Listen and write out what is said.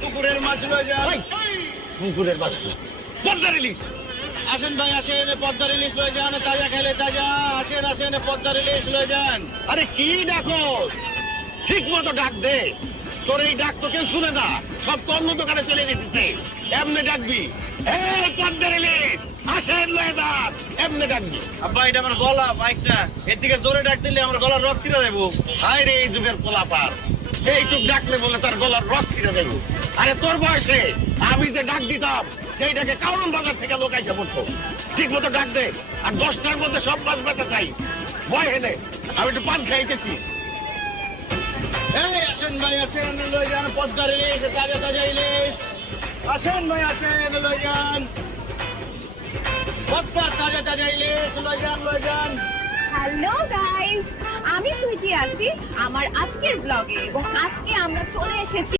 পুকুরের মাছ লয়ে যান। পুকুরের মাছ পদ্মার ইলিশ। আসেন ভাই আসেন পদ্মার ইলিশ লয়ে যান তাজা খেলে তাজা। আসেন আসেন পদ্মার ইলিশ লয়ে যান। আরে কি ডাকো ঠিক মতো ডাক দে। তোর এই ডাক তো কেউ শুনে না। সব তো অন্য দোকানে চলে যেতেছে এমনি ডাকবি। এই পদ্মার ইলিশ আসেন ডাকবি আব্বা, এটা আমার গলা, বাইকটা। এর দিকে জোরে ডাক দিলে আমার গলার রক ছিঁড়ে দেবো হায় রে, এই যুগের পোলাপার। এইটুক ডাকলে বলে তার গলার রস ছিঁড়ে দেব আরে, তোর বয়সে আমি যে ডাক দিতাম, সেইটাকে কারণ বাজার থেকে লোক আইসা পড়তো ঠিক মতো ডাক দে, আর দশটার মধ্যে সব মাছ বেচা চাই। ভয় হেলে, আমি একটু পান খাইতেছি। এই, আসেন ভাই, আসেন লয়ে যান পদ্মার ইলিশ তাজা তাজা ইলিশ। আসেন ভাই, আসেন লয়ে যান হ্যালো গাইস আমি সুইটি আছি আমার আজকের ব্লগে এবং আজকে আমরা চলে এসেছি